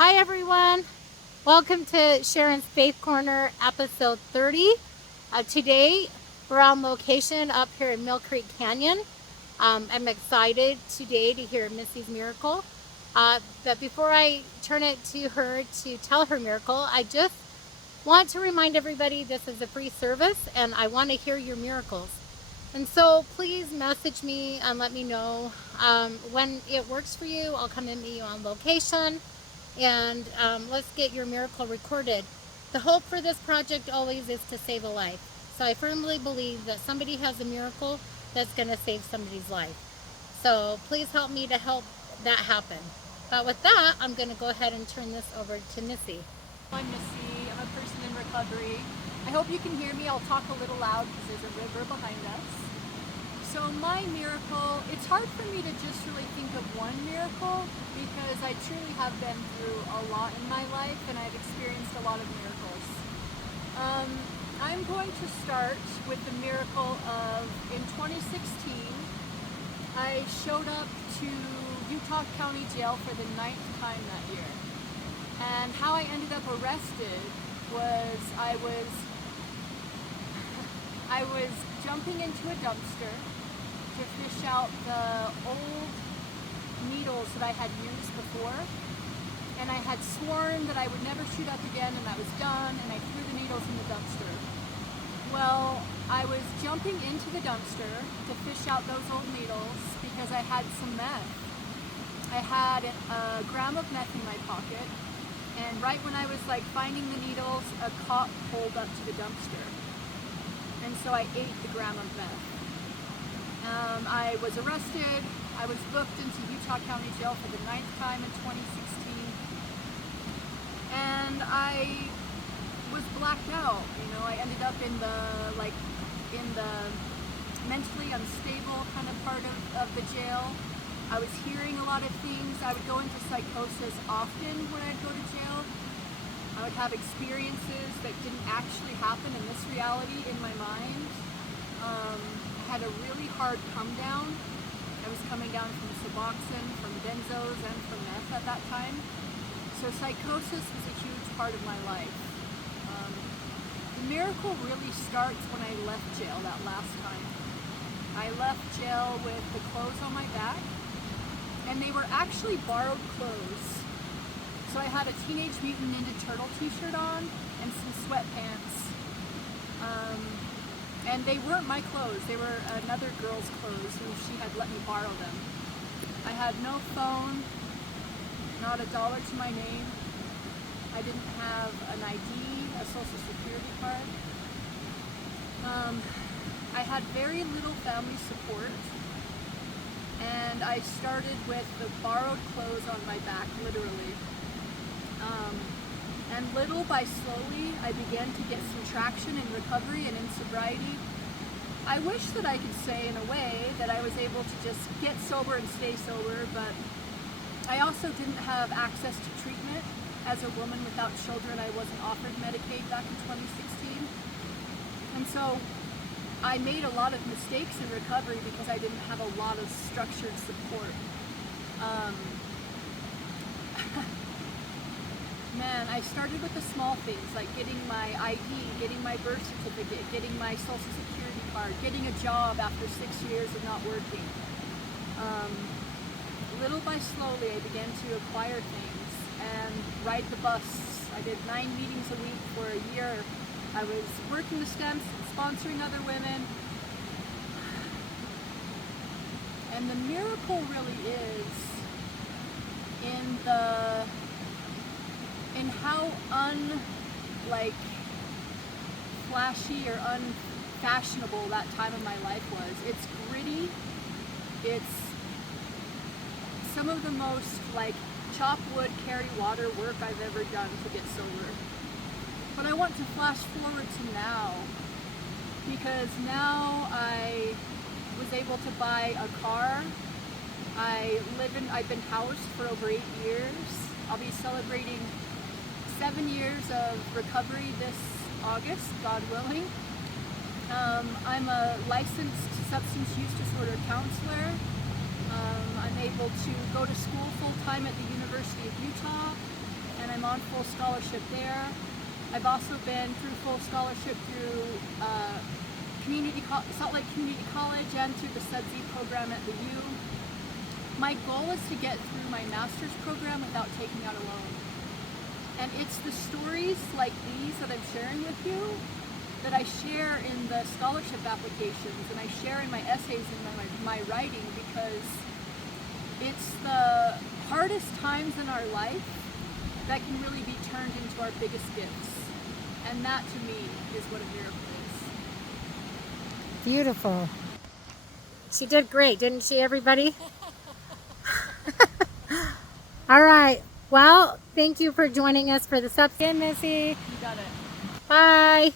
Hi, everyone. Welcome to Sharon's Faith Corner, episode 30. Today, we're on location up here in Mill Creek Canyon. I'm excited today to hear Missee's miracle. But before I turn it to her to tell her miracle, I just want to remind everybody this is a free service and I want to hear your miracles. And so please message me and let me know when it works for you. I'll come and meet you on location and let's get your miracle recorded. The hope for this project always is to save a life. So I firmly believe that somebody has a miracle that's going to save somebody's life. So please help me to help that happen. But with that, I'm going to go ahead and turn this over to Missee. I'm Missee. I'm a person in recovery. I hope you can hear me. I'll talk a little loud because there's a river behind us. So my miracle, it's hard for me to just really think of one miracle because I truly have been through a lot in my life and I've experienced a lot of miracles. I'm going to start with the miracle of, in 2016, I showed up to Utah County Jail for the 9th time that year. And how I ended up arrested was I was jumping into a dumpster to fish out the old needles that I had used before. And I had sworn that I would never shoot up again and I was done, and I threw the needles in the dumpster. Well, I was jumping into the dumpster to fish out those old needles because I had some meth. I had a gram of meth in my pocket. And right when I was finding the needles, a cop pulled up to the dumpster. And so I ate the gram of meth. I was arrested. I was booked into Utah County Jail for the 9th time in 2016. And I was blacked out. I ended up in the mentally unstable kind of part of the jail. I was hearing a lot of things. I would go into psychosis often when I'd go to jail. I would have experiences that didn't actually happen in this reality in my mind. I had a really hard come down. I was coming down from Suboxone, from benzos, and from meth at that time. So psychosis was a huge part of my life. The miracle really starts when I left jail that last time. I left jail with the clothes on my back. And they were actually borrowed clothes. So I had a Teenage Mutant Ninja Turtle t-shirt on and some sweatpants. And they weren't my clothes, they were another girl's clothes who she had let me borrow them. I had no phone, not $1 to my name. I didn't have an ID, a social security card. I had very little family support. And I started with the borrowed clothes on my back, literally. And little by slowly, I began to get some traction in recovery and in sobriety. I wish that I could say in a way that I was able to just get sober and stay sober, but I also didn't have access to treatment. As a woman without children, I wasn't offered Medicaid back in 2016. And so I made a lot of mistakes in recovery because I didn't have a lot of structured support. Man, I started with the small things, like getting my ID, getting my birth certificate, getting my social security card, getting a job after 6 years of not working. Little by slowly, I began to acquire things and ride the bus. I did 9 meetings a week for a year. I was working the stems, sponsoring other women. And the miracle really is in how flashy or unfashionable that time of my life was. It's gritty. It's some of the most chop wood, carry water work I've ever done to get sober. But I want to flash forward to now, because now I was able to buy a car. I've been housed for over 8 years. I'll be celebrating 7 years of recovery this August, God willing. I'm a licensed substance use disorder counselor. I'm able to go to school full-time at the University of Utah. on full scholarship there. I've also been through full scholarship through Salt Lake Community College and through the SUDSI program at the U. My goal is to get through my master's program without taking out a loan. And it's the stories like these that I'm sharing with you that I share in the scholarship applications and I share in my essays and my writing, because it's the hardest times in our life that can really be turned into our biggest gifts. And that to me is what a miracle is. Beautiful. She did great, didn't she, everybody? All right. Well, thank you for joining us for the subskin, Missy. You got it. Bye.